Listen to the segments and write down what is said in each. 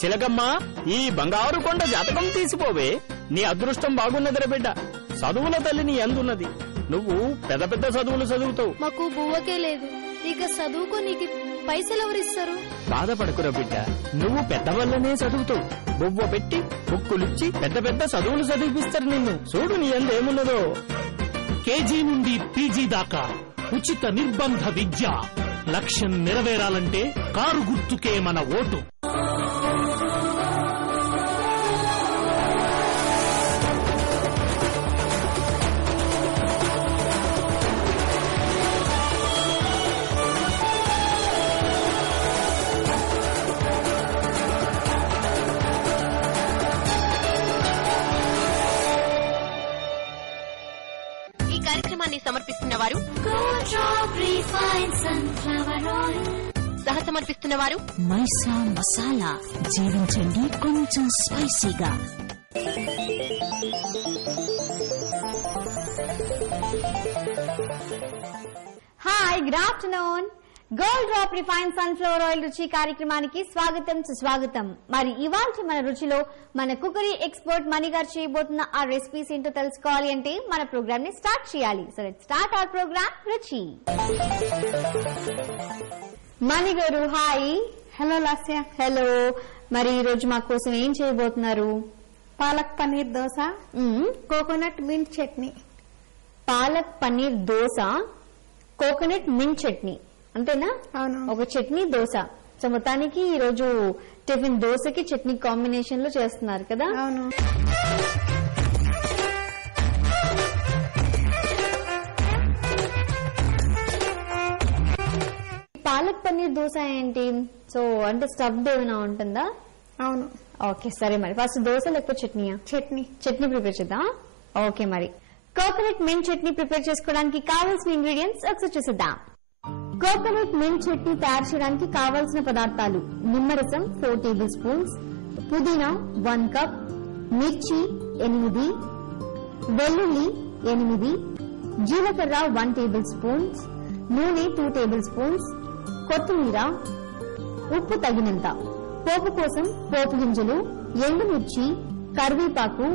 చిలకమ్మ, ఈ బంగారు కొండ జాతకం తీసిపోవే. నీ అదృష్టం బాగున్నదిరా బిడ్డ. చదువుల తల్లి నీ అందున్నది. నువ్వు పెద్ద పెద్ద చదువులు చదువుతావు. మాకు బువ్వకే లేదు. ఇక చదువుకో, నీకు పైసలు ఎవరిస్తారు? బాధపడకురా బిడ్డ, నువ్వు పెద్దవాళ్ళనే చదువుతావు. బొవ్వ పెట్టి బుక్కులిచ్చి పెద్ద పెద్ద చదువులు చదివిపిస్తారు నిన్ను. చూడు నీ అందేమున్నదో. కేజీ నుండి పీజీ దాకా ఉచిత నిర్బంధ విద్య. లక్ష్యం నెరవేరాలంటే కారు గుర్తుకే మన ఓటు. సమర్పిస్తున్న వారు సహ సమర్పిస్తున్న వారు మైసా మసాలా. జీవించండి కొంచెం స్పైసీగా. Hi, good afternoon. Gold drop refine sunflower oil రుచి కార్యక్రమానికి స్వాగతం, సుస్వాగతం. మరి ఇవాళ మన రుచిలో మన కుకరీ ఎక్స్పర్ట్ మణి గారు చేయబోతున్న ఆ రెసిపీస్ ఏంటో తెలుసుకోవాలి అంటే మన ప్రోగ్రామ్ ని స్టార్ట్ చేయాలి. So let's start our program Ruchi. Mani గారు హాయ్. హలో లాస్య. హలో. మరి ఈ రోజు మా కోసం ఏం చేయబోతున్నారు? Palak paneer dosa, coconut mint chutney. Palak paneer dosa, coconut mint chutney అంతేనా? అవును. ఒక చట్నీ దోశ. సో మొత్తానికి ఈ రోజు టిఫిన్ దోశకి చట్నీ కాంబినేషన్ లో చేస్తున్నారు కదా? అవును. పాలక్ పన్నీర్ దోశ ఏంటి? సో అంటే స్టఫ్డ్ ఏమైనా ఉంటుందా? అవును. ఓకే సరే. మరి ఫస్ట్ దోశ లేకపోతే చట్నీయా? చట్నీ. చట్నీ ప్రిపేర్ చేద్దాం. ఓకే. మరి కోకోనట్ మింట్ చట్నీ ప్రిపేర్ చేసుకోవడానికి కావాల్సిన ఇంగ్రీడియంట్స్ ఒకసారి చూసిద్దాం. కోకోనట్ మింట్ చట్నీ తయారు చేయడానికి కావలసిన పదార్థాలు: నిమ్మరసం 4 టేబుల్ స్పూన్స్, పుదీనా 1 కప్, మిర్చి 8, వెల్లుల్లి 8, జీలకర్ర 1 టేబుల్ స్పూన్స్, నూనె 2 టేబుల్ స్పూన్స్, కొత్తిమీర, ఉప్పు తగినంత, పోపు కోసం పోపు గింజలు, ఎండుమిర్చి, కరివేపాకు,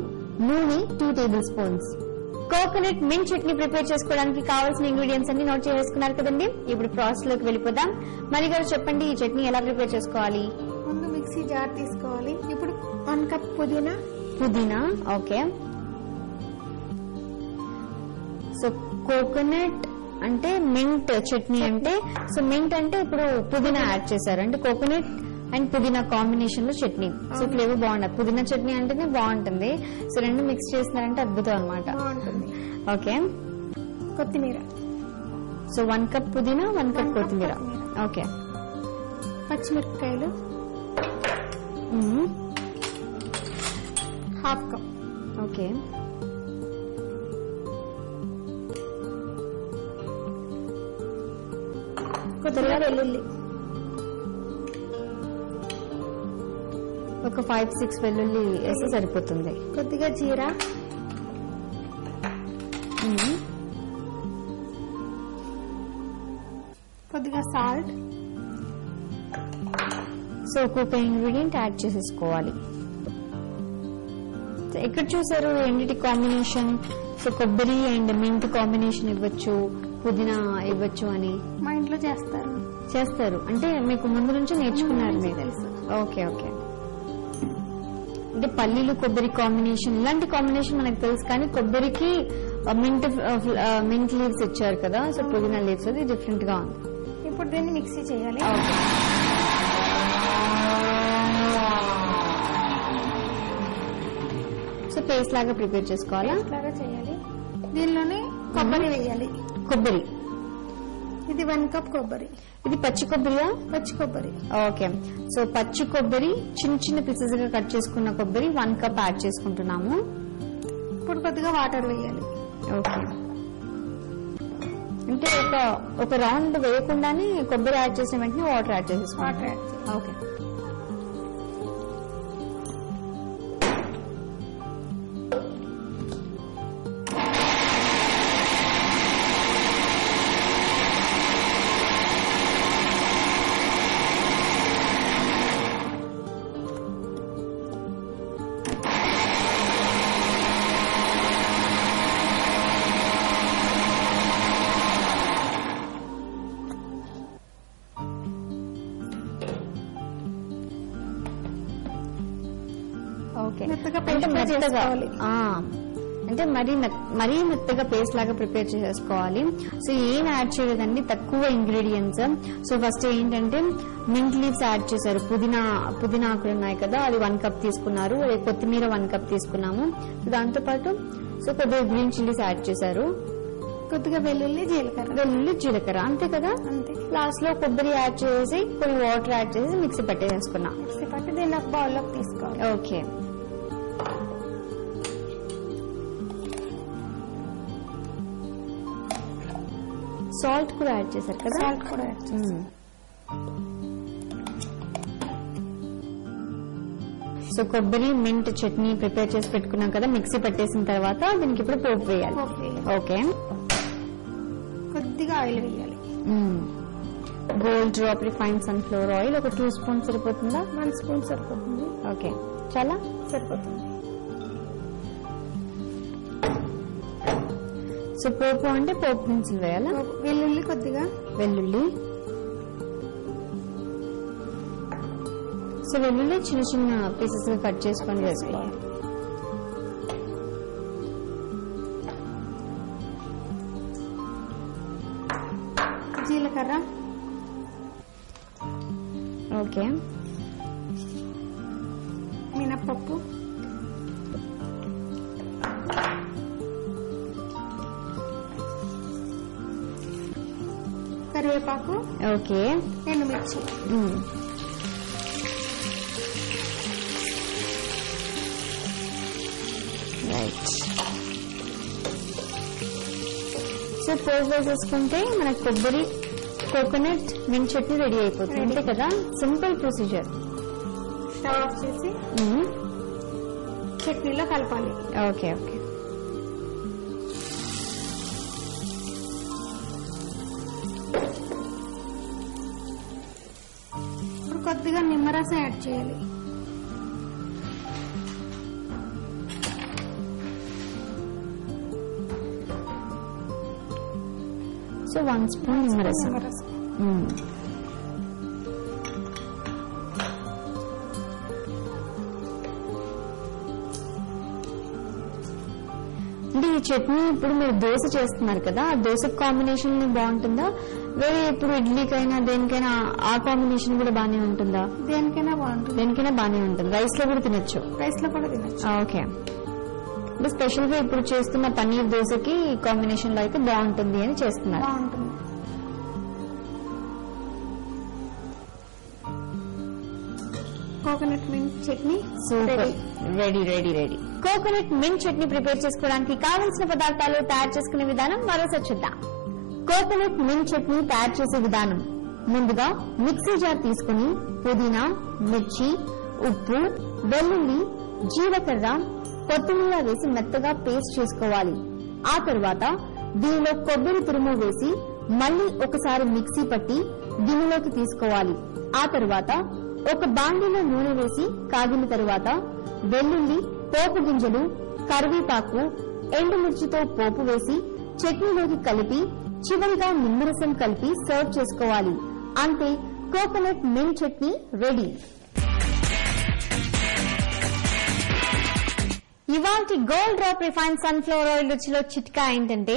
నూనె 2 table spoons. Coconut mint chutney prepare చేసుకోవడానికి కావాల్సిన ఇంగ్రీడియంట్స్ అన్ని నోట్ చేసుకున్నారు కదండి. ఇప్పుడు ప్రాసెస్ లోకి వెళ్ళిపోదాం. మణి గారు చెప్పండి, ఈ చట్నీ ఎలా ప్రిపేర్ చేసుకోవాలి? ముందు మిక్సీ జార్ తీసుకోవాలి. ఇప్పుడు 1 కప్ పుదీనా. ఓకే. సో కోకోనట్ అంటే మింట్ చట్నీ అంటే, సో మింట్ అంటే ఇప్పుడు పుదీనా యాడ్ చేశారు అంటే కోకోనట్ అండ్ పుదీనా కాంబినేషన్ లో చట్నీ. సో ఫ్లేవర్ బాగుంటుంది. పుదీనా చట్నీ అంటేనే బాగుంటుంది. సో రెండు మిక్స్ చేస్తున్నారంటే అద్భుతం అనమాట. ఓకే. కొత్తిమీర. సో 1 కప్ పుదీనా, 1 కప్ కొత్తిమీర. ఓకే. పచ్చిమిరపకాయలు 1/2 కప్. ఓకే. కొద్దిగా వెల్లుల్లి, ఒక 5-6 వెల్లుల్లి వేస్తే సరిపోతుంది. కొద్దిగా జీరా, కొద్దిగా సాల్ట్. సో ఒక్కొక్క ఇంగ్రీడియంట్ యాడ్ చేసేసుకోవాలి. ఎక్కడ చూసారు రెండిటి కాంబినేషన్? సో కొబ్బరి అండ్ మింట్ కాంబినేషన్ ఇవ్వచ్చు, పుదీనా ఇవ్వచ్చు అని. మా ఇంట్లో చేస్తారు అంటే మీకు ముందు నుంచి నేర్చుకున్నారు మీరు? తెలుసు. ఓకే. అంటే పల్లీలు కొబ్బరి కాంబినేషన్, ఇలాంటి కాంబినేషన్ మనకు తెలుసు, కానీ కొబ్బరికి మింట్ లీవ్స్ ఇచ్చారు కదా, సో పుదీనా లీవ్స్, అది డిఫరెంట్ గా ఉంది. ఇప్పుడు దీన్ని మిక్సీ చేయాలి. సో పేస్ట్ లాగా ప్రిపేర్ చేసుకోవాలా? లాగా చేయాలి. దీనిలోనే కొబ్బరి వేయాలి. కొబ్బరి ఇది 1 కప్ కొబ్బరి. ఇది పచ్చి కొబ్బరియా? పచ్చి కొబ్బరి. ఓకే. సో పచ్చి కొబ్బరి చిన్న చిన్న పీసెస్ గా కట్ చేసుకున్న కొబ్బరి 1 కప్ యాడ్ చేసుకుంటున్నాము. ఇప్పుడు కొద్దిగా వాటర్ వేయాలి. ఓకే. అంటే ఒక రౌండ్ వేయకుండానే కొబ్బరి యాడ్ చేసిన వెంటనే వాటర్ యాడ్ చేసేసుకోవాలి. ఓకే. ఓకే మెత్తగా అంటే paste మెత్తగా చేసుకోవాలి. అంటే మరీ మెత్తగా పేస్ట్ లాగా ప్రిపేర్ చేసుకోవాలి. సో ఏం యాడ్ చేయలేదండి, తక్కువ ఇంగ్రీడియంట్స్. సో ఫస్ట్ ఏంటంటే మింట్ లీవ్స్ యాడ్ చేశారు. పుదీనా ఆకులు ఉన్నాయి కదా, అది 1 కప్ తీసుకున్నారు. కొత్తిమీర 1 కప్ తీసుకున్నాము. దాంతో పాటు సో కొద్దిగా గ్రీన్ చిల్లీస్ యాడ్ చేశారు. కొద్దిగా వెల్లుల్లి జీలకర్ర అంతే కదా. అంతే. లాస్ట్ లో కొబ్బరి యాడ్ చేసి కొన్ని వాటర్ యాడ్ చేసి మిక్సీ పట్టేసుకున్నాం. మిక్సీ పట్టి దీన్ని ఒక బౌల్లోకి తీసుకోవాలి. ఓకే. సాల్ట్ కూడా యాడ్ చేశారు కదా. సాల్ట్ కూడా యాడ్ చేస్తాం. సో కొబ్బరి మింట్ చట్నీ ప్రిపేర్ చేసి పెట్టుకున్నాం కదా, మిక్సీ పట్టేసిన తర్వాత దీనికి ఇప్పుడు పోపు వేయాలి. ఓకే. కొద్దిగా ఆయిల్ వేయాలి. Gold drop refined sunflower oil ఒక 2 స్పూన్స్ సరిపోతుందా? 1 స్పూన్ సరిపోతుంది. ఓకే, చాలా సరిపోతుంది. సో పోపు అంటే పోపు దినుసులు వేయాలా? వెల్లుల్లి కొద్దిగా. వెల్లుల్లి. సో వెల్లుల్లి చిన్న చిన్న పీసెస్ గా కట్ చేసుకొని వేసుకోవాలి. జీలకర్ర. ఓకే. మినప్పప్పు. కరివేపాకు. ఓకే. ఎండుమిర్చి. రైట్. సో పోపు వేసేసుకుంటే మనకు కొబ్బరి కోకోనట్ మింట్ చట్నీ రెడీ అయిపోతుంది. అంతే కదా, సింపుల్ ప్రొసీజర్. స్టవ్ ఆఫ్ చేసి చట్నీలో కలపాలి. Okay okay. ఇప్పుడు కొద్దిగా నిమ్మరసం యాడ్ చేయాలి. సో 1 స్పూన్ నిమ్మరసం. అంటే ఈ చట్నీ ఇప్పుడు మీరు దోశ చేస్తున్నారు కదా, ఆ దోశ కాంబినేషన్ బాగుంటుందా, వేరే ఇప్పుడు ఇడ్లీకైనా దేనికైనా ఆ కాంబినేషన్ కూడా బాగానే ఉంటుందా? దేనికైనా బాగుంటుంది. దేనికైనా బాగానే ఉంటుంది. రైస్ లో కూడా తినొచ్చు. రైస్ లో కూడా తినొచ్చు. ఓకే. ఇప్పుడు స్పెషల్ గా ఇప్పుడు చేస్తున్న పన్నీర్ దోశకి కాంబినేషన్ లో అయితే బాగుంటుంది అని చేస్తున్నారు. బాగుంటుంది. Coconut mint chutney super. Ready ready ready. Coconut mint chutney prepare చేసుకోవడానికి కావలసిన పదార్థాలు తయారు చేసుకునే విధానం మరోసారి చూద్దాం. కోకోనట్ మింట్ చట్నీ తయారు చేసే విధానం: ముందుగా మిక్సీ జార్ తీసుకుని పుదీనా, మిర్చి, ఉప్పు, వెల్లుల్లి, జీలకర్ర, కొత్తిమీర వేసి మెత్తగా పేస్ట్ చేసుకోవాలి. ఆ తర్వాత దీనిలో కొబ్బరి తురుము వేసి మళ్లీ ఒకసారి మిక్సీ పట్టి గిన్నెలోకి తీసుకోవాలి. ఆ తర్వాత ఒక బాండీలో నూనె వేసి కాగిన తరువాత వెల్లుల్లి, పోపు గింజలు, కరివేపాకు, ఎండుమిర్చితో పోపు వేసి చట్నీలోకి కలిపి చివరిగా నిమ్మరసం కలిపి సర్వ్ చేసుకోవాలి. అంతే, కోకోనట్ మింట్ చట్నీ రెడీ. ఇవాల్టి gold drop refined sunflower oil రుచిలో చిట్కా ఏంటంటే,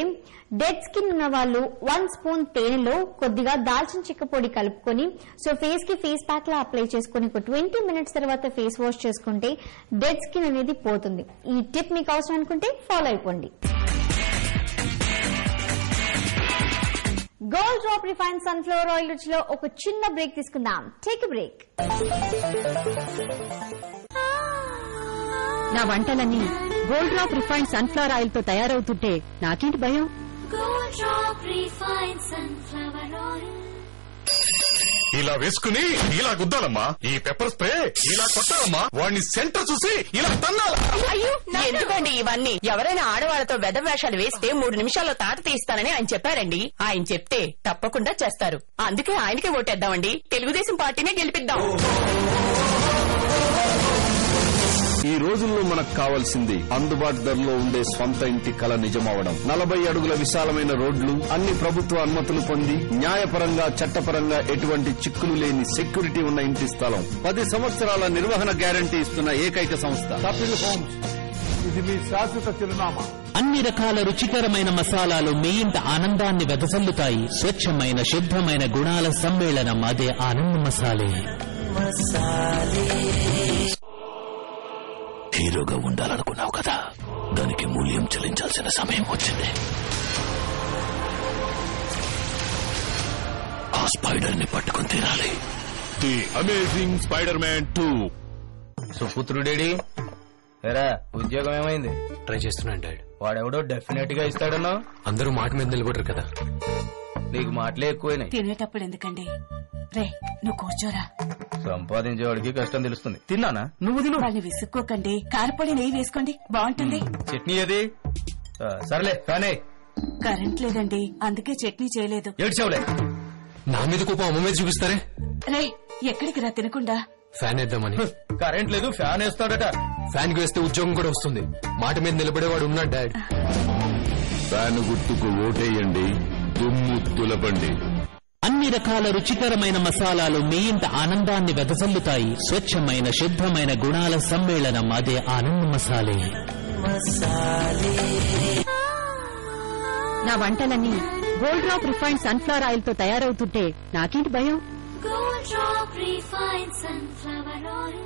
డెడ్ స్కిన్ ఉన్న వాళ్ళు 1 స్పూన్ తేనెలో కొద్దిగా దాల్చిన చెక్క పొడి కలుపుకొని సో ఫేస్ కి ఫేస్ ప్యాక్ లా అప్లై చేసుకుని ఒక 20 మినిట్స్ తర్వాత ఫేస్ వాష్ చేసుకుంటే డెడ్ స్కిన్ అనేది పోతుంది. ఈ టిప్ మీకు అవసరం అనుకుంటే ఫాలో అయిపోండి. Gold drop refined sunflower oil రుచిలో ఒక చిన్న బ్రేక్ తీసుకుందాం. Take a break. నా వంటలన్నీ gold drop refined sunflower oil తో తయారవుతుంటే నాకేంటి భయం? ఇలా వేసుకుని ఇలా గుద్దాలమ్మా, ఈ పెప్పర్ స్ప్రే ఇలా కొట్టాలమ్మా, వాడిని సెంటర్ చూసి ఇలా తన్నాల. అయ్యో, ఎందుకండి ఇవన్నీ? ఎవరైనా ఆడవాళ్లతో వెధవేషాలు వేస్తే 3 నిమిషాల్లో తాట తీస్తానని ఆయన చెప్పారండి. ఆయన చెప్తే తప్పకుండా చేస్తారు. అందుకే ఆయనకే ఓటేద్దామండి. తెలుగుదేశం పార్టీనే గెలిపిద్దాం. ఈ రోజుల్లో మనకు కావాల్సింది అందుబాటు ధరలో ఉండే స్వంత ఇంటి కల నిజమవడం. 40 అడుగుల విశాలమైన రోడ్లు, అన్ని ప్రభుత్వ అనుమతులు పొంది న్యాయపరంగా చట్టపరంగా ఎటువంటి చిక్కులు లేని సెక్యూరిటీ ఉన్న ఇంటి స్థలం. 10 సంవత్సరాల నిర్వహణ గ్యారంటీ ఇస్తున్న ఏకైక సంస్థ కపిల్ హోమ్స్. ఇది మీ శాశ్వత చిరునామా. అన్ని రకాల రుచికరమైన మసాలాలు మీ ఇంట ఆనందాన్ని వెదజల్లుతాయి. స్వచ్ఛమైన శుద్ధమైన గుణాల సమ్మేళనం అదే ఆనంద మసాలే. హీరోగా ఉండాలనుకున్నావు కదా, దానికి మూల్యం చెల్లించాల్సిన సమయం వచ్చింది. ఆ స్పైడర్ ని పట్టుకుని తీరాలి. The amazing spider man 2. సుపుత్రుడేడి ఎరా ఉద్యోగం ఏమైంది? ట్రై చేస్తున్నాను డాడ్. వాడెవడో డెఫినెట్ గా ఇస్తాడన్నా. అందరూ మాట మీద నిలబడరు కదా. నీకు మాటలే ఎక్కువైనాయి. తినేటప్పుడు ఎందుకండి? రే నువ్వు కూర్చోరా. సంపాదించేవాడికి కష్టం తెలుస్తుంది. తిన్నానా? నువ్వు తిను. వాళ్ళు విసుక్కోకండి, కారపొడి నెయ్యి వేసుకోండి, బాగుంటుంది. చట్నీ అది సర్లే కానీ కరెంట్ లేదండి, అందుకే చట్నీ చేయలేదు. ఏడ్చావులే. నా మీద కోపం అమ్మ మీద చూపిస్తారే. రే ఎక్కడికి రా తినకుండా. ఫ్యాన్ వేద్దామని. కరెంట్ లేదు, ఫ్యాన్ వేస్తాడట. ఫ్యాన్ కి వేస్తే ఉద్యోగం కూడా వస్తుంది. మాట మీద నిలబడేవాడు ఉన్నాడు డాడ్. ఫ్యాన్ గుర్తుకు ఓటేయండి, దుమ్ము దులపండి. అన్ని రకాల రుచికరమైన మసాలాలు మీ ఇంట ఆనందాన్ని వెదజల్లుతాయి. స్వచ్ఛమైన శుద్ధమైన గుణాల సమ్మేళనం అదే ఆనంద మసాలే. నా వంటలన్నీ gold drop refined sunflower oil తో తయారవుతుంటే నాకేంటి భయం? Gold Drop Refined Sunflower Oil.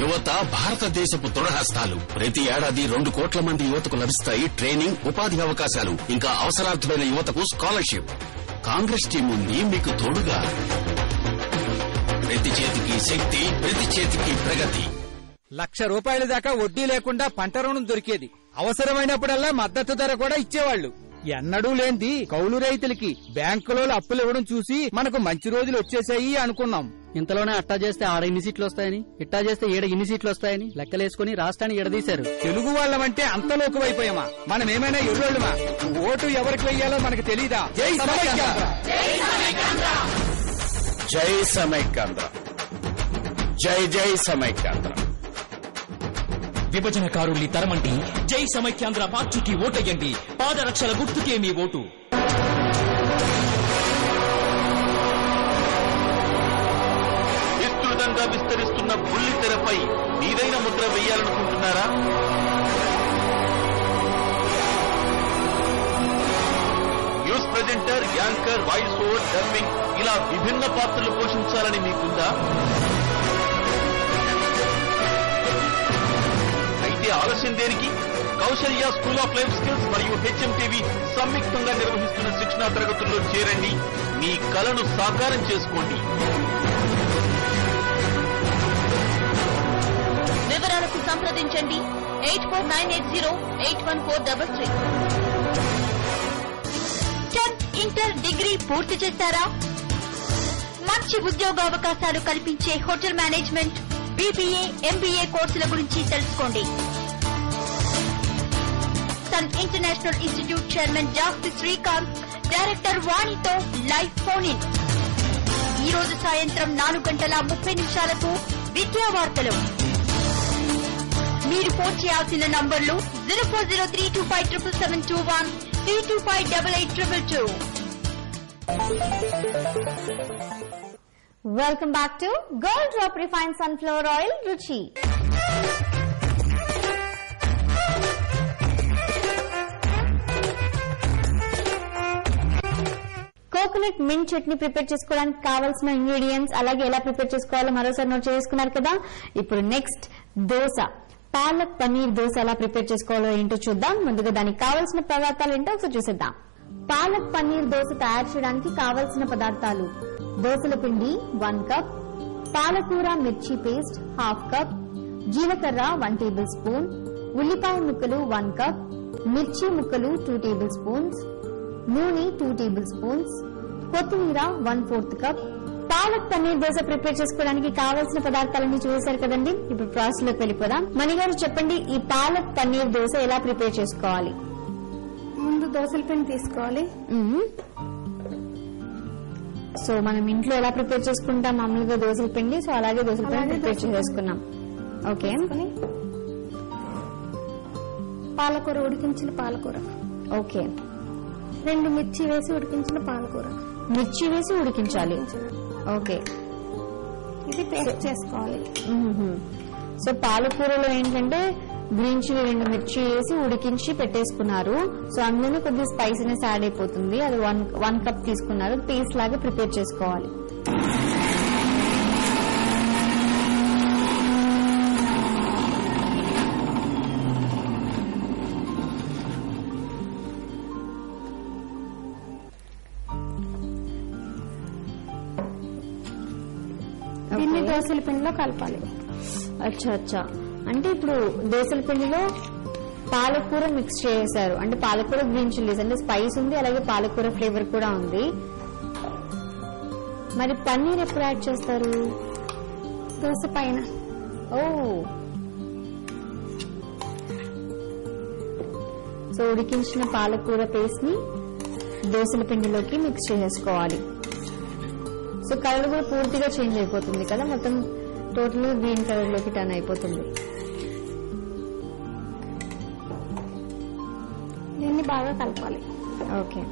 యువత భారతదేశపు దృఢహస్తాలు. ప్రతి ఏడాది 2 కోట్ల మంది యువతకు లభిస్తాయి ట్రైనింగ్, ఉపాధి అవకాశాలు, ఇంకా అవసరార్థమైన యువతకు స్కాలర్షిప్. కాంగ్రెస్ టీం ఉంది మీకు తోడుగా. ప్రతి చేతికి శక్తి, ప్రతి చేతికి ప్రగతి. ₹1,00,000 దాకా వడ్డీ లేకుండా పంట రుణం దొరికేది. అవసరమైనప్పుడల్లా మద్దతు ధర కూడా ఇచ్చేవాళ్లు. ఎన్నడూ లేంది కౌలు రైతులకి బ్యాంకులో అప్పులు ఇవ్వడం చూసి మనకు మంచి రోజులు వచ్చేసాయి అనుకున్నాం. ఇంతలోనే అట్టా చేస్తే ఆడ ఇన్ని సీట్లు వస్తాయని, ఇట్టా చేస్తే ఈడ ఇన్ని సీట్లు వస్తాయని లెక్కలేసుకుని రాష్ట్రాన్ని ఎడదీశారు. తెలుగు వాళ్ళమంటే అంత లోకువైపోయామా? మనం ఏమైనా ఎర్రోళ్ళమా? ఓటు ఎవరికి వెయ్యాలో మనకు తెలీదా? జై సమైక్యాంధ్ర, జై సమైక్యాంధ్ర, జై జై సమైక్యాంధ్ర. విభజనకారుల్ని తరమండి, జై సమైక్యాంధ్ర పార్టీకి ఓటయ్యండి. పాదరక్షల గుర్తుకే మీ ఓటు. విస్తృతంగా విస్తరిస్తున్న బుల్లితెరపై నీదైన ముద్ర వేయాలనుకుంటున్నారా? News presenter, anchor, voice over, dubbing ఇలా విభిన్న పాత్రలు పోషించాలని మీకుందా? అయితే ఆలస్యం దేనికి? Kaushalya school of life skills మరియు హెచ్ఎంటీవీ సంయుక్తంగా నిర్వహిస్తున్న శిక్షణా తరగతుల్లో చేరండి. మీ కలను సాకారం చేసుకోండి. వివరాలకు సంప్రదించండి 8498081433. 10th ఇంటర్ డిగ్రీ పూర్తి చేశారా? మంచి ఉద్యోగావకాశాలు కల్పించే హోటల్ మేనేజ్మెంట్, BBA, MBA కోర్సుల గురించి తెలుసుకోండి. Sun International Institute chairman doctor Srikanth, director వాణితో లైవ్ ఫోన్ ఇన్. ఈ రోజు సాయంత్రం 4:30 విద్యా వార్తలు. మీరు ఫోన్ చేయాల్సిన నంబర్లు 0403257771, 3258822. Welcome back to gold drop refined sunflower oil రుచి. కోకోనట్ మింట్ చట్నీ ప్రిపేర్ చేసుకోవడానికి కావాల్సిన ఇంగ్రీడియంట్స్, అలాగే ఎలా ప్రిపేర్ చేసుకోవాలో మరోసారి నోట్ చేసుకున్నారు కదా. ఇప్పుడు నెక్స్ట్ దోశ, పాలక్ పన్నీర్ దోశ ఎలా ప్రిపేర్ చేసుకోవాలో ఏంటో చూద్దాం. ముందుగా దానికి కావాల్సిన పదార్థాలు ఏంటో ఒకసారి చూసేద్దాం. పాలక్ పన్నీర్ దోశ తయారు చేయడానికి కావాల్సిన పదార్థాలు: దోసల పిండి 1 కప్, పాలకూర మిర్చి పేస్ట్ 1/2 కప్, జీలకర్ర 1 టేబుల్ స్పూన్, ఉల్లిపాయ ముక్కలు 1 కప్, మిర్చి ముక్కలు 2 టేబుల్ స్పూన్స్, నూనె 2 టేబుల్ స్పూన్స్, కొత్తిమీర 1/4 కప్. పాలక్ పన్నీర్ దోశ ప్రిపేర్ చేసుకోవడానికి కావాల్సిన పదార్థాలన్నీ చూసేశారు కదండి. ఇప్పుడు ప్రాసెస్ లోకి వెళ్ళిపోదాం. మణిగారు చెప్పండి, ఈ పాలక్ పన్నీర్ దోశ ఎలా ప్రిపేర్ చేసుకోవాలి? ముందు దోసల పిండి తీసుకోవాలి. సో మనం ఇంట్లో ఎలా ప్రిపేర్ చేసుకుంటాం మామూలుగా దోసల పిండి, సో అలాగే దోసల పిండి ప్రిపేర్ చేసుకున్నాం. ఓకే. పాలకూర, ఉడికించిన పాలకూర. ఓకే. 2 మిర్చి వేసి ఉడికించిన పాలకూర. మిర్చి వేసి ఉడికించాలి. ఓకే. ఇది పేస్ట్ చేసుకోవాలి. సో పాలకూరలో ఏంటంటే గ్రీన్ చిల్లీ 2 మిర్చి వేసి ఉడికించి పెట్టేసుకున్నారు. సో అందులోనే కొద్దిగా స్పైసీనెస్ యాడ్ అయిపోతుంది. అది 1 కప్ తీసుకున్నారు. పేస్ట్ లాగా ప్రిపేర్ చేసుకోవాలి. దీన్ని దోసల పిండిలో కలపాలి. అచ్చా అచ్చా. అంటే ఇప్పుడు దోసల పిండిలో పాలకూర మిక్స్ చేశారు. అంటే పాలకూర గ్రీన్ చిల్లీస్ అంటే స్పైస్ ఉంది, అలాగే పాలకూర ఫ్లేవర్ కూడా ఉంది. మరి పన్నీర్ ఎప్పుడు యాడ్ చేస్తారు? దోస పైన. ఓ, సో ఉడికించిన పాలకూర పేస్ట్ ని దోసల పిండిలోకి మిక్స్ చేసుకోవాలి. సో కలర్ కూడా పూర్తిగా చేంజ్ అయిపోతుంది కదా, మొత్తం టోటల్ గ్రీన్ కలర్ లోకి టర్న్ అయిపోతుంది. దీన్ని బాగా కలపాలి. ఓకే.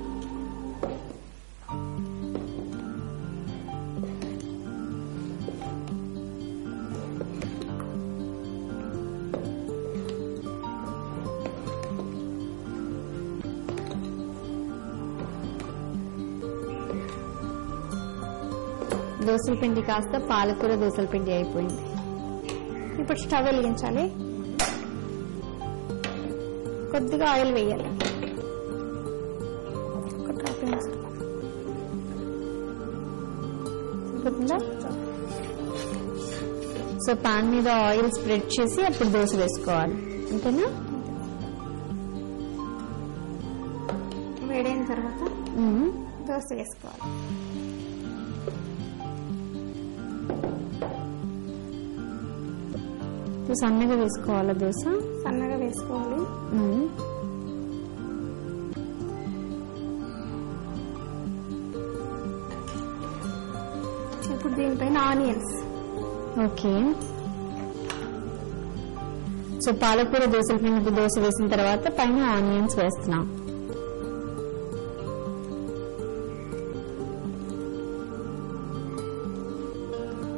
దోసల పిండి కాస్త పాలకూర దోసల పిండి అయిపోయింది. ఇప్పుడు స్టవ్ వెలిగించాలి. కొద్దిగా ఆయిల్ వేయాలి. ఒక డ్రాపింగ్ సరిపోతుందా? సో పాన్ మీద ఆయిల్ స్ప్రెడ్ చేసి అప్పుడు దోశ వేసుకోవాలి, అంతేనా? వేడైన తర్వాత దోశ వేసుకోవాలి. సన్నగా వేసుకోవాలా దోశ? సన్నగా వేసుకోవాలి. ఇప్పుడు దీనిపైన ఆనియన్స్. ఓకే. సో పాలకూర దోశల పిండి దోశ వేసిన తర్వాత పైన ఆనియన్స్ వేస్తున్నాం.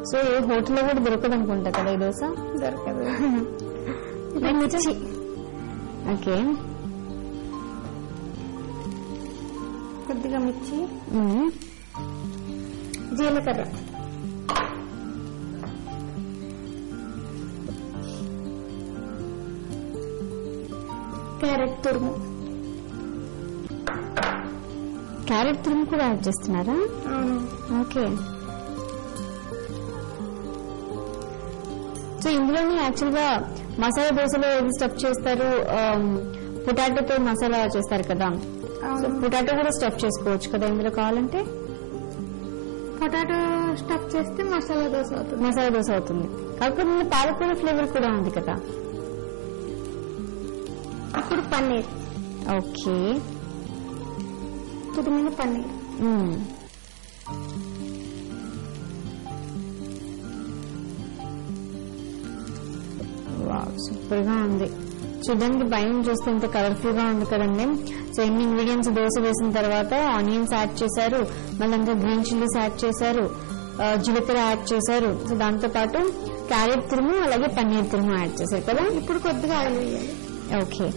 సో ఏ హోటల్లో కూడా దొరకదు అనుకుంటా కదా ఈ దోశ? దొరకదు. మిర్చి. ఓకే. కొద్దిగా మిర్చి, జీలకర్ర, క్యారెట్ తురుము. క్యారెట్ తురుము కూడా యాడ్ చేస్తున్నారా? ఓకే. సో ఇందులోనే యాక్చువల్ గా మసాలా దోశలో ఏది స్టఫ్ చేస్తారు? పొటాటోతో మసాలా చేస్తారు కదా, సో పొటాటో కూడా స్టఫ్ చేసుకోవచ్చు కదా ఇందులో కావాలంటే? పొటాటో స్టఫ్ చేస్తే మసాలా దోశ అవుతుంది. మసాలా దోశ అవుతుంది. కాకపోతే పాలకూర ఫ్లేవర్ కూడా ఉంది కదా. ఇప్పుడు పన్నీర్. ఓకే. తురిమిన పన్నీర్. సూపర్ గా ఉంది. చూడడానికి బయట చూస్తే ఇంత కలర్ఫుల్ గా ఉంది కదండి. సో ఎన్ని ఇంగ్రీడియంట్స్ దోశ వేసిన తర్వాత ఆనియన్స్ యాడ్ చేశారు, మళ్ళీ అంతా గ్రీన్ చిల్లీస్ యాడ్ చేశారు, జీలకర్ర యాడ్ చేశారు. సో దాంతో పాటు క్యారెట్ తురుము అలాగే పన్నీర్ తురుము యాడ్ చేశారు కదా. ఇప్పుడు కొద్దిగా ఆయిల్ వేయాలి. ఓకే.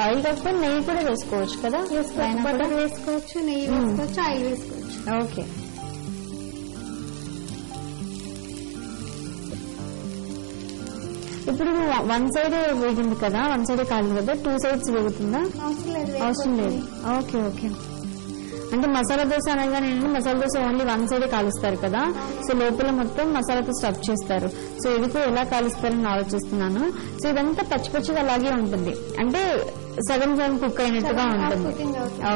ఆయిల్ కాకపోతే నెయ్యి కూడా వేసుకోవచ్చు కదా. బటర్ వేసుకోవచ్చు, నెయ్యి వేసుకోవచ్చు, ఆయిల్ వేసుకోవచ్చు. ఓకే. ఇప్పుడు 1 సైడ్ వేగింది కదా, 1 సైడ్ కాదు కదా, 2 సైడ్స్ వేగుతుందా? అవసరం లేదు. Okay okay. అంటే మసాలా దోశ అనగానే మసాలా దోశ ఓన్లీ 1 సైడే కాలుస్తారు కదా, సో లోపల మొత్తం మసాలాతో స్టఫ్ చేస్తారు. సో ఇది కూడా ఎలా కాలుస్తారని ఆలోచిస్తున్నాను. సో ఇదంతా పచ్చి పచ్చిగా అలాగే ఉంటుంది, అంటే సగం సగం కుక్ అయినట్టుగా ఉంటుంది.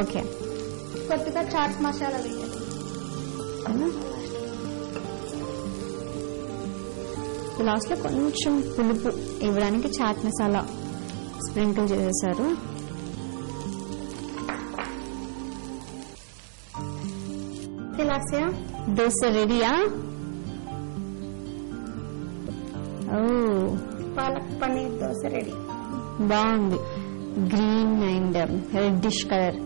ఓకే. కొద్దిగా చాట్ మసాలా వేయాలి. లాస్ట్ లో కొంచెం పులుపు ఇవ్వడానికి చాట్ మసాలా స్ప్రింకిల్ చేసేసారు. దోశ రెడీయా? పాలక్ పన్నీర్ దోశ రెడీ. బాగుంది, green and reddish colour.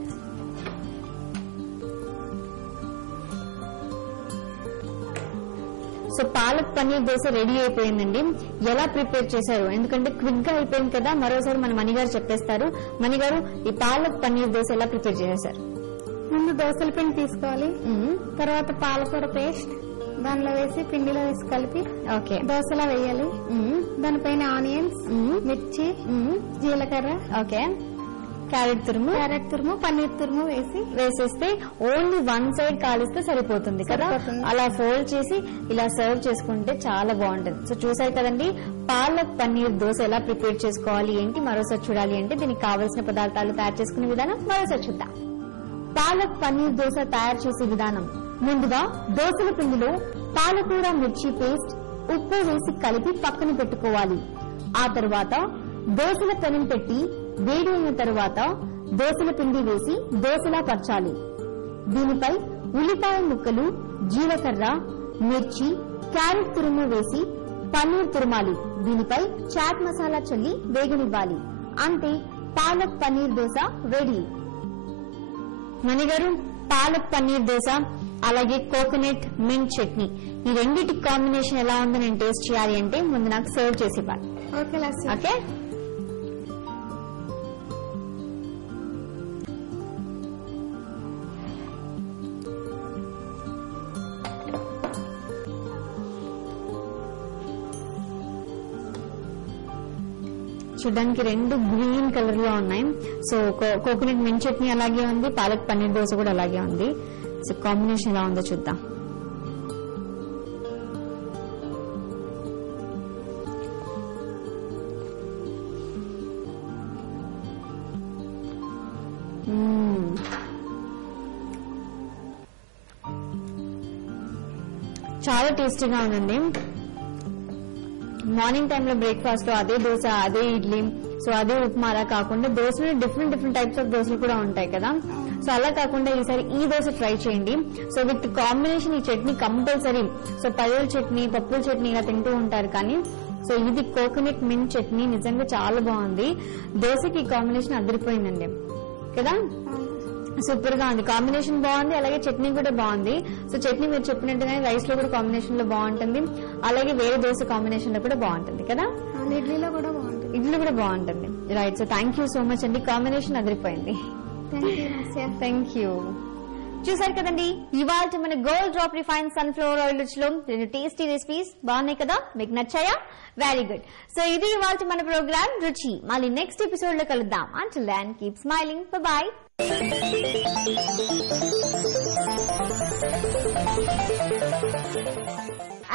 So palak paneer dosa ready అయిపోయిందండి. ఎలా ప్రిపేర్ చేశారు, ఎందుకంటే క్విక్ గా అయిపోయింది కదా, మరోసారి మన మణిగారు చెప్పేస్తారు. మణిగారు, ఈ పాలక్ పన్నీర్ దోశ ఎలా ప్రిపేర్ చేశారు? ముందు దోశల పిండి తీసుకోవాలి, తర్వాత పాలకూర పేస్ట్ దానిలో వేసి పిండిలో వేసి కలిపి దోశలా వేయాలి. దానిపైన ఆనియన్స్, మిర్చి, జీలకర్ర, క్యారెట్ తురుము, పన్నీర్ తురుము వేసేస్తే ఓన్లీ వన్ సైడ్ కాలిస్తే సరిపోతుంది కదా. అలా ఫోల్డ్ చేసి ఇలా సర్వ్ చేసుకుంటే చాలా బాగుంటుంది. సో చూసారు కదండి, పాలక్ పన్నీర్ దోశ ఎలా ప్రిపేర్ చేసుకోవాలి ఏంటి మరోసారి చూడాలి అంటే దీనికి కావలసిన పదార్థాలు తయారు చేసుకునే విధానం మరోసారి చూద్దాం. పాలక్ పన్నీర్ దోశ తయారు చేసే విధానం: ముందుగా దోశల పిండిలో పాలకూర, మిర్చి పేస్ట్, ఉప్పు వేసి కలిపి పక్కన పెట్టుకోవాలి. ఆ తర్వాత దోశల పెనం పెట్టి వేడి అయిన తర్వాత దోశల పిండి వేసి దోశలా పరచాలి. దీనిపై ఉల్లిపాయ ముక్కలు, జీలకర్ర, మిర్చి, క్యారెట్ తురుము వేసి పన్నీర్ తురుమాలి. దీనిపై చాట్ మసాలా చల్లి వేగనివ్వాలి. అంతే, పాలక్ పన్నీర్ దోశ రెడీ. మణిగారు, పాలక్ పన్నీర్ దోశ అలాగే కోకోనట్ మింట్ చట్నీ ఈ రెండింటి కాంబినేషన్ ఎలా ఉందో నేను టేస్ట్ చేయాలి అంటే ముందు నాకు సర్వ్ చేసి ఇవ్వాలి. ఓకే, చూడడానికి రెండు గ్రీన్ కలర్ లో ఉన్నాయి. సో కోకోనట్ మింట్ చట్నీ అలాగే ఉంది, పాలక్ పన్నీర్ దోశ కూడా అలాగే ఉంది. సో కాంబినేషన్ ఎలా ఉందో చూద్దాం. చాలా టేస్టీగా ఉందండి. మార్నింగ్ టైంలో బ్రేక్ఫాస్ట్ లో అదే దోశ, అదే ఇడ్లీ, సో అదే ఉప్మా అలా కాకుండా దోశలు డిఫరెంట్ టైప్స్ ఆఫ్ దోశలు కూడా ఉంటాయి కదా. సో అలా కాకుండా ఈసారి ఈ దోశ ట్రై చేయండి. సో విత్ కాంబినేషన్ ఈ చట్నీ కంపల్సరీ. సో పల్లీల చట్నీ, పప్పుల చట్నీ ఇలా తింటూ ఉంటారు కానీ సో ఇది కోకోనట్ మింట్ చట్నీ నిజంగా చాలా బాగుంది. దోశకి కాంబినేషన్ అదిరిపోయిందండి కదా, సూపర్ గా ఉంది. కాంబినేషన్ బాగుంది, అలాగే చట్నీ కూడా బాగుంది. సో చట్నీ మీరు చెప్పినట్టుగానే రైస్ లో కూడా కాంబినేషన్ లో బాగుంటుంది, అలాగే వేరే దోశ కాంబినేషన్ లో కూడా బాగుంటుంది కదా. ఇడ్లీలో కూడా బాగుంటుంది. ఇడ్లీ కూడా బాగుంటుంది. Right, so thank you so much అండి, కాంబినేషన్ అదిరిపోయింది. Thank you. చూసారు కదండి, ఇవాళ మన gold drop refine sunflower oil రుచిలో రెండు టేస్టీ రెసిపీస్ బాగున్నాయి కదా, మీకు నచ్చాయా? Very good. సో ఇది ఇవాళ మన ప్రోగ్రామ్ రుచి. మళ్ళీ నెక్స్ట్ ఎపిసోడ్ లో కలుద్దాం. Until then keep smiling. Bye.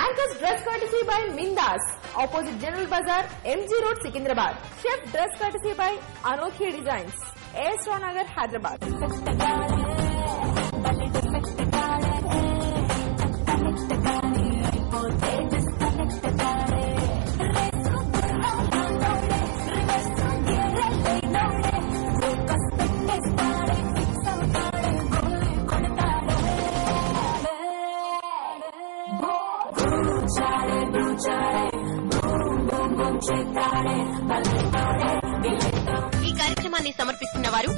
Anchors dress courtesy by Mindas, opposite General Bazaar, MG Road, Secunderabad. Chef dress courtesy by Anokhi Designs, A. Nagar, Hyderabad. ఈ కార్యక్రమాన్ని సమర్పిస్తున్న వారు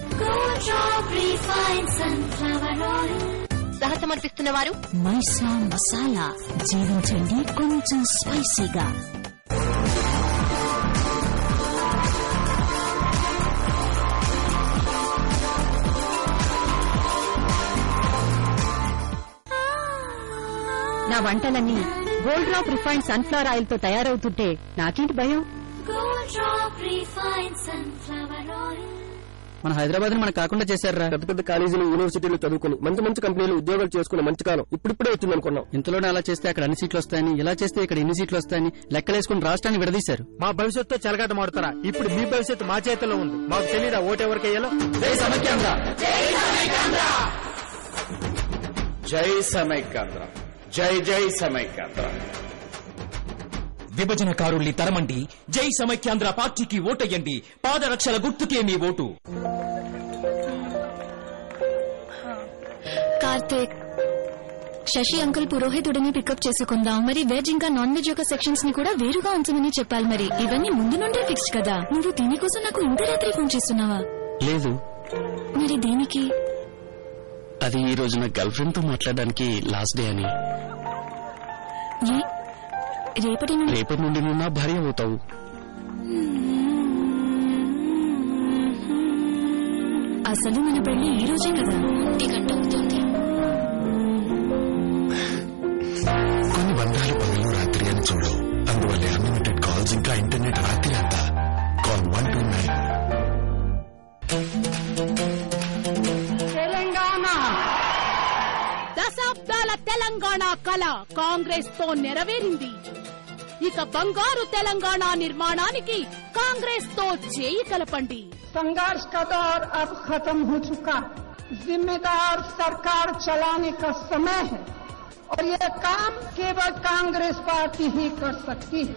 సహ సమర్పిస్తున్న వారు మైసా మసాలా. జీవించండి కొంచెం స్పైసీగా. నా వంటలన్నీ gold drop refined sunflower oil తో తయారవుతుంటే నాకేంటి భయం? మన హైదరాబాద్ మనకు కాకుండా చేశారా? పెద్ద పెద్ద కాలేజీలు, యూనివర్సిటీలు చదువుకుని మంచి మంచి కంపెనీలు ఉద్యోగాలు చేసుకునే మంచి కాలం ఇప్పుడిప్పుడే వచ్చింది అనుకున్నాం. ఇంతలోనే అలా చేస్తే అక్కడ అన్ని సీట్లు వస్తాయని, ఇలా చేస్తే ఇక్కడ ఎన్ని సీట్లు వస్తాయని లెక్కలేసుకుని రాష్ట్రాన్ని విడదీశారు. మా భవిష్యత్తు చెలగాట మాడుతారా? ఇప్పుడు మీ భవిష్యత్తు మా చేతిలో ఉంది. మాకు తెలియదా ఓటు ఎవరికేయాలో? జై సమైక్యాంధ్ర, జై జై సమైక్యాంధ్ర. విభజనకారుల్ని తరమండి, జై సమైక్యాంధ్ర పార్టీకి ఓటయ్యండి, పాదరక్షల గుర్తుకే మీ ఓటు. కార్తీక్, శశి అంకుల్ పురోహితుడిని పికప్ చేసుకుందాం. మరి వెజ్ ఇంకా నాన్ వెజ్ యొక్క సెక్షన్స్ ని కూడా వేరుగా ఉంచమని చెప్పాలి. మరి ఇవన్నీ ముందు నుండే ఫిక్స్ కదా. నువ్వు దీనికోసం నాకు ఇంత రాత్రి ఫోన్ చేస్తున్నావా? లేదు. మరి దీనికి? అది ఈ రోజు నా గర్ల్ ఫ్రెండ్ తో మాట్లాడడానికి లాస్ట్ డే అని. రేపటి నుండి నువ్వు నా భార్య అవుతావు. అసలు మన పెళ్లి ఈ రోజే కదా. కొన్ని బంధాలు పగలు రాత్రి అని చూడవు. అందువల్ల అన్లిమిటెడ్ కాల్స్ ఇంకా ఇంటర్నెట్ రాత్రి అంతా. కాల్ 129. తెలంగాణ దశాబ్దాల తెలంగాణ కళ కాంగ్రెస్ తో నెరవేరింది. ఇక బంగారు తెలంగాణ నిర్మాణానికి కాంగ్రెస్ తో చేయి కలపండి. संघर्ष का दौर अब खत्म हो चुका. जिम्मेदार सरकार चलाने का समय है और यह काम केवल कांग्रेस पार्टी ही कर सकती है.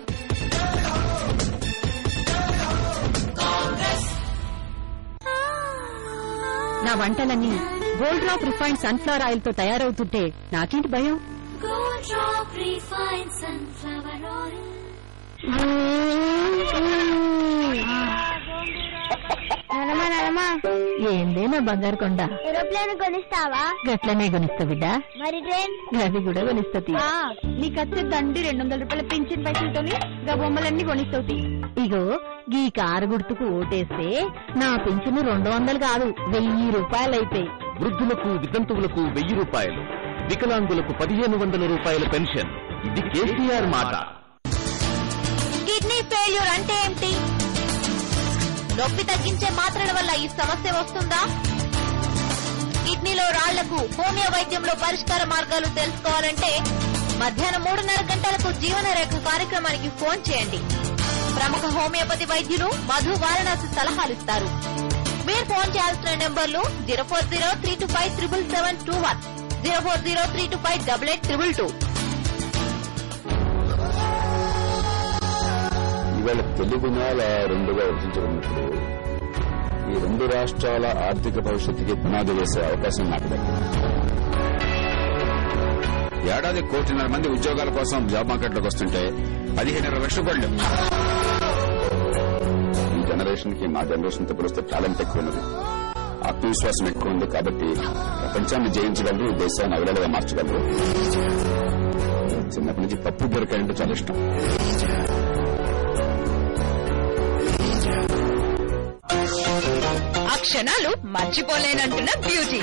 నా వంటలన్నీ gold drop refined sunflower oil తో తయారవుతుంటే నాకేంటి భయం? ఏందే నా బంగారు కొండ? ఏరోప్లేన్ కొనిస్తావా? గట్లనే కొనిస్తా బిడ్డ. మరి ట్రైన్? గది కూడా కొనిస్తది. నీకచ్చే దండి 200 రూపాయల పెన్షన్ పైసలతోని గా బొమ్మలన్నీ కొనిస్తవుతి. ఇగో గీ కారు గుర్తుకు ఓటేస్తే నా పెన్షన్ 200 కాదు 1000 రూపాయలైతే. వృద్ధులకు వితంతువులకు 1000 రూపాయలు, వికలాంగులకు 1500 రూపాయల పెన్షన్. ఇది కేసీఆర్ మాట. కిడ్నీ ఫెయిల్యూర్ అంటే ఏంటి? నొప్పి తగ్గించే మాత్రల వల్ల ఈ సమస్య వస్తుందా? కిడ్నీలో రాళ్లకు హోమియో వైద్యంలో పరిష్కార మార్గాలు తెలుసుకోవాలంటే మధ్యాహ్నం 3:30 గంటలకు జీవనరేఖ కార్యక్రమానికి ఫోన్ చేయండి. ప్రముఖ హోమియోపతి వైద్యులు మధు వారణాసి సలహాలిస్తారు. మీరు ఫోన్ చేయాల్సిన నెంబర్లు 04032577721, 04032588822. ఇవాళ తెలుగునాల రెండుగా విభజించబడినప్పుడు ఈ రెండు రాష్ట్రాల ఆర్థిక భవిష్యత్తుకి పునాది వేసే అవకాశం నాకు దక్కింది. ఏడాది 1.5 కోటి మంది ఉద్యోగాల కోసం జాబ్ మార్కెట్లోకి వస్తుంటే 15,000 లక్షల కోట్లు. ఈ జనరేషన్ కి మా జనరేషన్ తో పోలిస్తే టాలెంట్ ఎక్కువ ఉన్నది, ఆత్మవిశ్వాసం ఎక్కువ ఉంది. కాబట్టి ప్రపంచాన్ని జయించగలరు, ఈ దేశాన్ని అవిరళగా మార్చగలరు. చిన్నప్పటి నుంచి పప్పు బొరకాయంటే చాలా ఇష్టం. ఆ క్షణాలు మర్చిపోలేనంటున్న బ్యూటీ,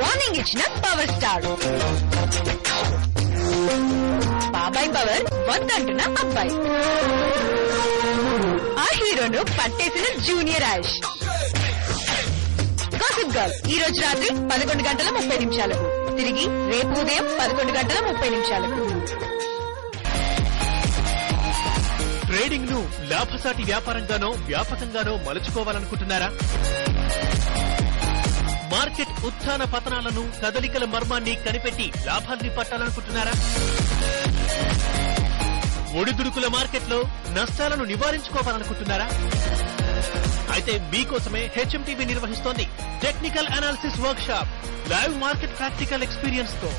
వార్నింగ్ ఇచ్చిన పవర్ స్టార్, బాబాయ్ పవర్ వద్దంటున్న అబ్బాయి, ఆ హీరోను పట్టేసిన జూనియర్ యాష్. గాసిప్ గర్ల్ ఈ రోజు రాత్రి 11:30 తిరిగి రేపు ఉదయం 11:30. ట్రేడింగ్ ను లాభసాటి వ్యాపారంగానో వ్యాపకంగానో మలుచుకోవాలనుకుంటున్నారా? మార్కెట్ ఉత్థాన పతనాలను, కదలికల మర్మాన్ని కనిపెట్టి లాభాల్ని పట్టాలనుకుంటున్నారా? ఒడిదుడుకుల మార్కెట్లో నష్టాలను నివారించుకోవాలనుకుంటున్నారా? అయితే మీకోసమే హెచ్ఎంటీవీ నిర్వహిస్తోంది technical analysis work shop, live market practical experience తో.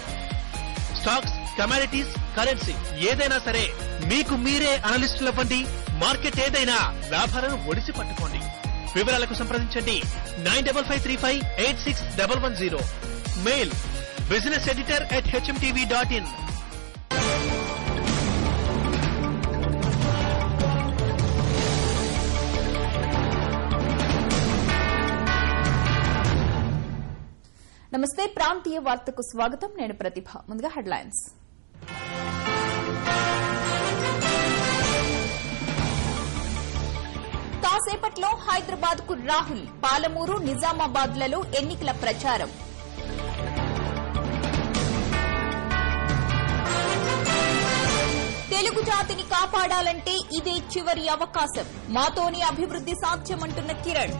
స్టాక్స్, కమాడిటీస్, కరెన్సీ ఏదైనా సరే మీకు మీరే అనలిస్టులు అవ్వండి. మార్కెట్ ఏదైనా లాభాలను ఒడిసి పట్టుకోండి. వివరాలకు సంప్రదించండి 9553586110. Mail businesseditor@hmtv.in. నమస్తే, ప్రాంతీయ వార్తకు స్వాగతం. నేను ప్రతిభ. ముందుగా హెడ్లైన్స్. కాసేపట్లో హైదరాబాద్ కు రాహుల్, పాలమూరు, నిజామాబాద్లలో ఎన్నికల ప్రచారం. తెలుగు జాతిని కాపాడాలంటే ఇదే చివరి అవకాశం, మాతోనే అభివృద్ధి సాధ్యమంటున్న కిరణ్.